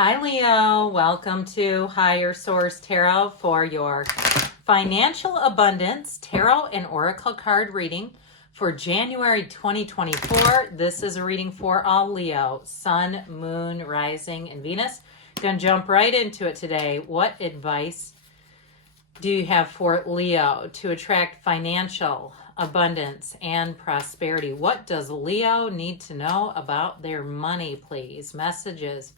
Hi, Leo. Welcome to Higher Source Tarot for your financial abundance tarot and oracle card reading for January 2024. This is a reading for all Leo, Sun, Moon, Rising, and Venus. Gonna jump right into it today. What advice do you have for Leo to attract financial abundance and prosperity? What does Leo need to know about their money, please? Messages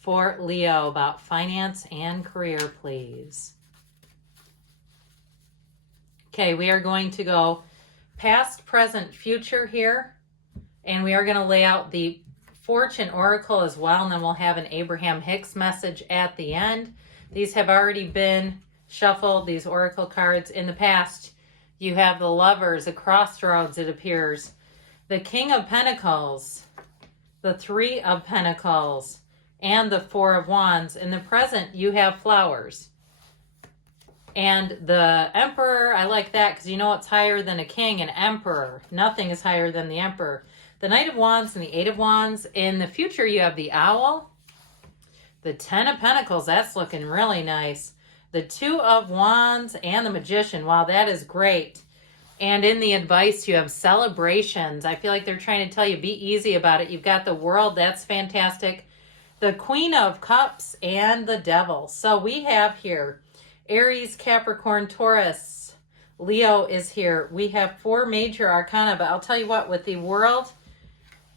for Leo about finance and career, please. Okay, we are going to go past, present, future here, and we are going to lay out the Fortune Oracle as well, and then we'll have an Abraham Hicks message at the end. These have already been shuffled, these Oracle cards. In the past, you have the Lovers, a crossroads, it appears, the King of Pentacles, the Three of Pentacles, and the Four of Wands. In the present, you have Flowers. And the Emperor, I like that because you know what's higher than a king? An emperor. Nothing is higher than the Emperor. The Knight of Wands and the Eight of Wands. In the future, you have the Owl, the Ten of Pentacles. That's looking really nice. The Two of Wands and the Magician. Wow, that is great. And in the advice, you have celebrations. I feel like they're trying to tell you, be easy about it. You've got the World. That's fantastic. The Queen of Cups and the Devil. So we have here Aries, Capricorn, Taurus. Leo is here. We have four major arcana, but I'll tell you what, with the World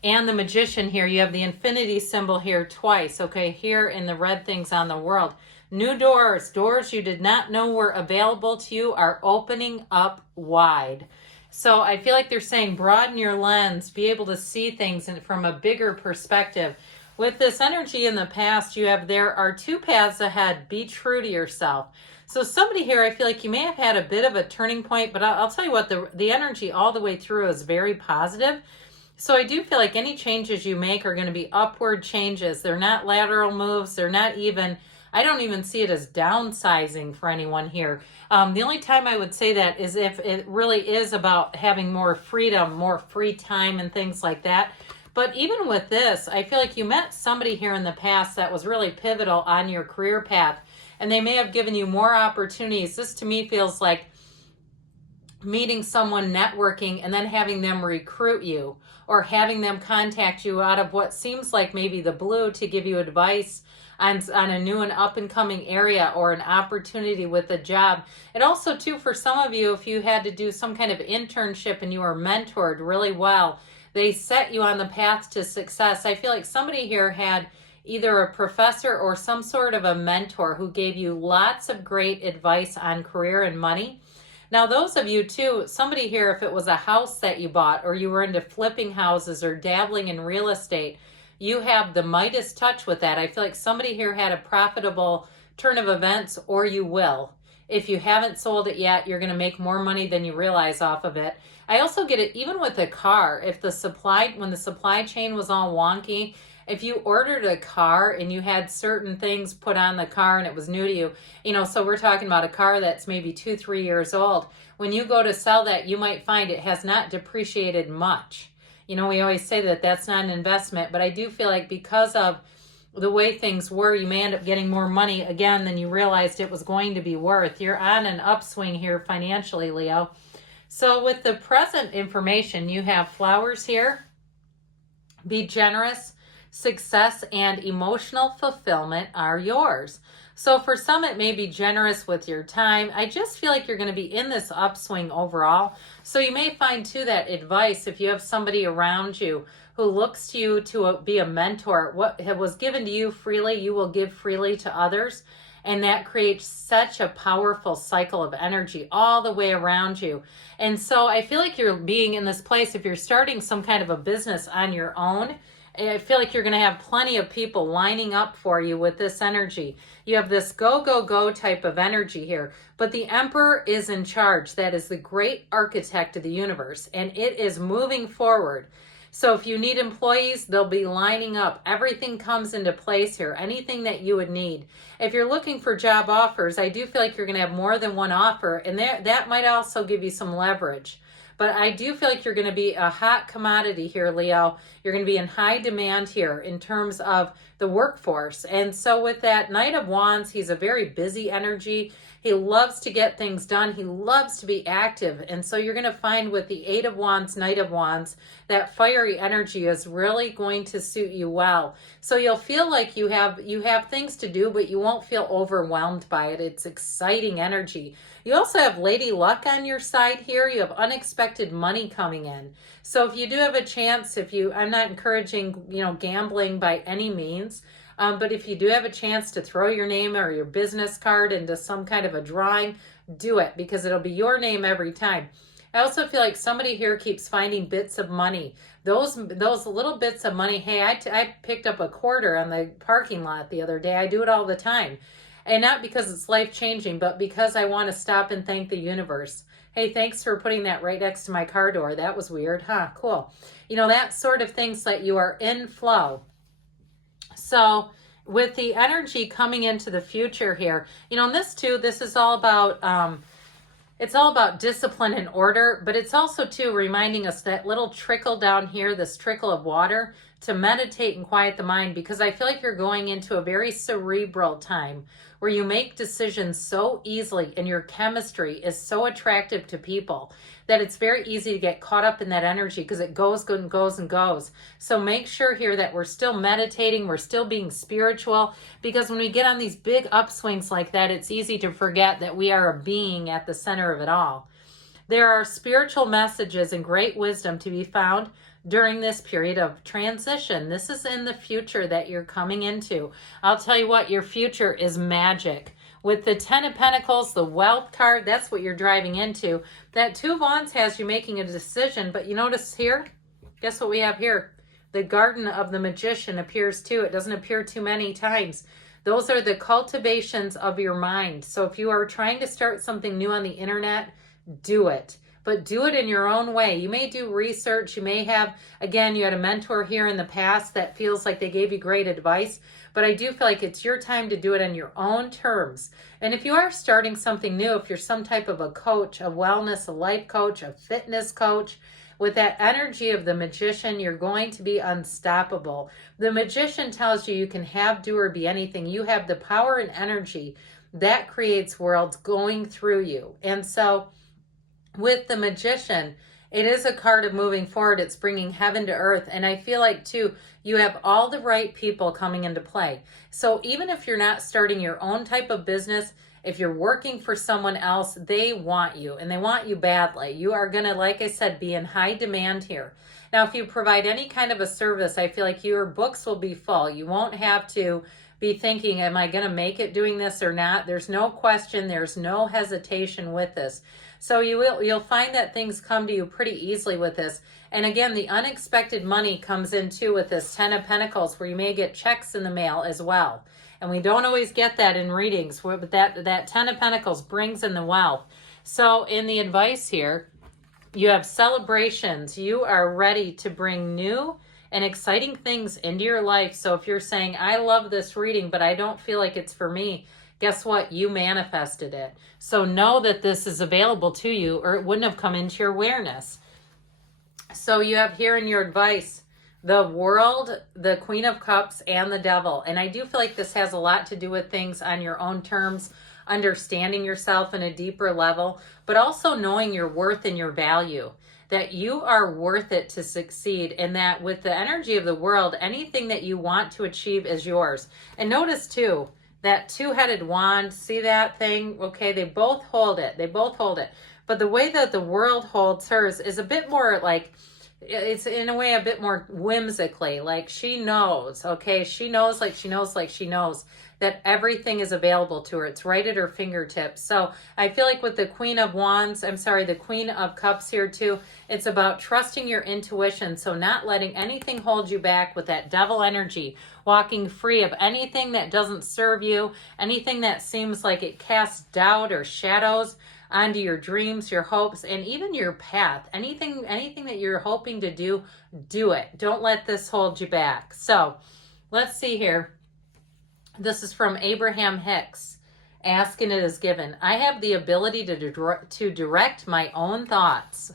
and the Magician here, you have the infinity symbol here twice. Okay, here in the red things on the World. New doors, doors you did not know were available to you are opening up wide. So I feel like they're saying broaden your lens, be able to see things from a bigger perspective. With this energy in the past, you have there are two paths ahead. Be true to yourself. So somebody here, I feel like you may have had a bit of a turning point, but I'll tell you what, the energy all the way through is very positive. So I do feel like any changes you make are going to be upward changes. They're not lateral moves. They're not even, I don't even see it as downsizing for anyone here. The only time I would say that is if it really is about having more freedom, more free time and things like that. But even with this, I feel like you met somebody here in the past that was really pivotal on your career path, and they may have given you more opportunities. This to me feels like meeting someone, networking, and then having them recruit you or having them contact you out of what seems like maybe the blue to give you advice on a new and up-and-coming area or an opportunity with a job. And also, too, for some of you, if you had to do some kind of internship and you were mentored really well, they set you on the path to success. I feel like somebody here had either a professor or some sort of a mentor who gave you lots of great advice on career and money. Now, those of you too, somebody here, if it was a house that you bought or you were into flipping houses or dabbling in real estate, you have the Midas touch with that. I feel like somebody here had a profitable turn of events, or you will. If you haven't sold it yet, you're going to make more money than you realize off of it. I also get it even with a car. If when the supply chain was all wonky, if you ordered a car and you had certain things put on the car and it was new to you, so we're talking about a car that's maybe 2-3 years old. When you go to sell that, you might find it has not depreciated much. We always say that that's not an investment, but I do feel like because of the way things were, you may end up getting more money again than you realized it was going to be worth. You're on an upswing here financially, Leo. So with the present information, you have Flowers here. Be generous, success, and emotional fulfillment are yours. So for some, it may be generous with your time. I just feel like you're going to be in this upswing overall. So you may find too that advice, if you have somebody around you who looks to you to be a mentor, what was given to you freely, you will give freely to others. And that creates such a powerful cycle of energy all the way around you. And so I feel like you're being in this place, if you're starting some kind of a business on your own, I feel like you're going to have plenty of people lining up for you with this energy. You have this go, go, go type of energy here. But the Emperor is in charge. That is the great architect of the universe. And it is moving forward. So if you need employees, they'll be lining up. Everything comes into place here, anything that you would need. If you're looking for job offers, I do feel like you're going to have more than one offer, and that might also give you some leverage. But I do feel like you're going to be a hot commodity here, Leo. You're going to be in high demand here in terms of the workforce. And so with that Knight of Wands, he's a very busy energy. He loves to get things done. He loves to be active. And so you're going to find with the Eight of Wands, Knight of Wands, that fiery energy is really going to suit you well. So you'll feel like you have things to do, but you won't feel overwhelmed by it. It's exciting energy. You also have Lady Luck on your side here. You have unexpected money coming in. So if you do have a chance, I'm not encouraging, gambling by any means. But if you do have a chance to throw your name or your business card into some kind of a drawing, do it, because it'll be your name every time. I also feel like somebody here keeps finding bits of money. Those little bits of money. Hey, I picked up a quarter on the parking lot the other day. I do it all the time. And not because it's life-changing, but because I want to stop and thank the universe. Hey, thanks for putting that right next to my car door. That was weird. Huh, cool. That sort of thing, so that you are in flow. So with the energy coming into the future here, this is all about, it's all about discipline and order, but it's also too reminding us that little trickle down here, this trickle of water, to meditate and quiet the mind, because I feel like you're going into a very cerebral time where you make decisions so easily and your chemistry is so attractive to people that it's very easy to get caught up in that energy because it goes and goes and goes. So make sure here that we're still meditating, we're still being spiritual, because when we get on these big upswings like that, it's easy to forget that we are a being at the center of it all. There are spiritual messages and great wisdom to be found during this period of transition. This is in the future that you're coming into. I'll tell you what, your future is magic. With the 10 of Pentacles, the wealth card, that's what you're driving into. That Two of Wands has you making a decision, but you notice here, guess what we have here? The Garden of the Magician appears too. It doesn't appear too many times. Those are the cultivations of your mind. So if you are trying to start something new on the internet, do it. But do it in your own way. You may do research. You may have, again, you had a mentor here in the past that feels like they gave you great advice. But I do feel like it's your time to do it on your own terms. And if you are starting something new, if you're some type of a coach, a wellness, a life coach, a fitness coach, with that energy of the Magician, you're going to be unstoppable. The Magician tells you can have, do, or be anything. You have the power and energy that creates worlds going through you. And so with the Magician, it is a card of moving forward. It's bringing heaven to earth. And I feel like, too, you have all the right people coming into play. So even if you're not starting your own type of business, if you're working for someone else, they want you, and they want you badly. You are going to, like I said, be in high demand here. Now, if you provide any kind of a service, I feel like your books will be full. You won't have to be thinking, am I going to make it doing this or not? There's no question. There's no hesitation with this. So you'll find that things come to you pretty easily with this. And again, the unexpected money comes in too with this 10 of Pentacles, where you may get checks in the mail as well. And we don't always get that in readings, but that 10 of Pentacles brings in the wealth. So in the advice here, you have celebrations. You are ready to bring new and exciting things into your life. So if you're saying, I love this reading, but I don't feel like it's for me, guess what? You manifested it. So know that this is available to you, or it wouldn't have come into your awareness. So you have here in your advice, the World, the Queen of Cups, and the Devil. And I do feel like this has a lot to do with things on your own terms, understanding yourself in a deeper level, but also knowing your worth and your value, that you are worth it to succeed, and that with the energy of the world, anything that you want to achieve is yours. And notice too, that two-headed wand, see that thing? Okay, they both hold it. They both hold it. But the way that the world holds hers is a bit more like, it's in a way a bit more whimsically, like she knows, okay? She knows like she knows like she knows that everything is available to her. It's right at her fingertips. So I feel like with the Queen of Wands, the Queen of Cups here too, it's about trusting your intuition. So not letting anything hold you back with that Devil energy, walking free of anything that doesn't serve you, anything that seems like it casts doubt or shadows onto your dreams, your hopes, and even your path. Anything that you're hoping to do, do it. Don't let this hold you back. So let's see here. This is from Abraham Hicks. Ask and it is given. I have the ability to direct my own thoughts.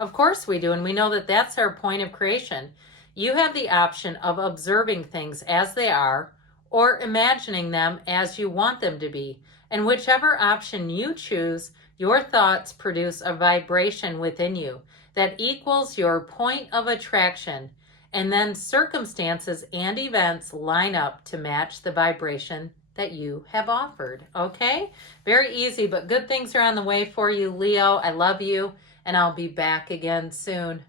Of course we do, and we know that that's our point of creation. You have the option of observing things as they are or imagining them as you want them to be. And whichever option you choose, your thoughts produce a vibration within you that equals your point of attraction. And then circumstances and events line up to match the vibration that you have offered. Okay? Very easy, but good things are on the way for you, Leo. I love you, and I'll be back again soon.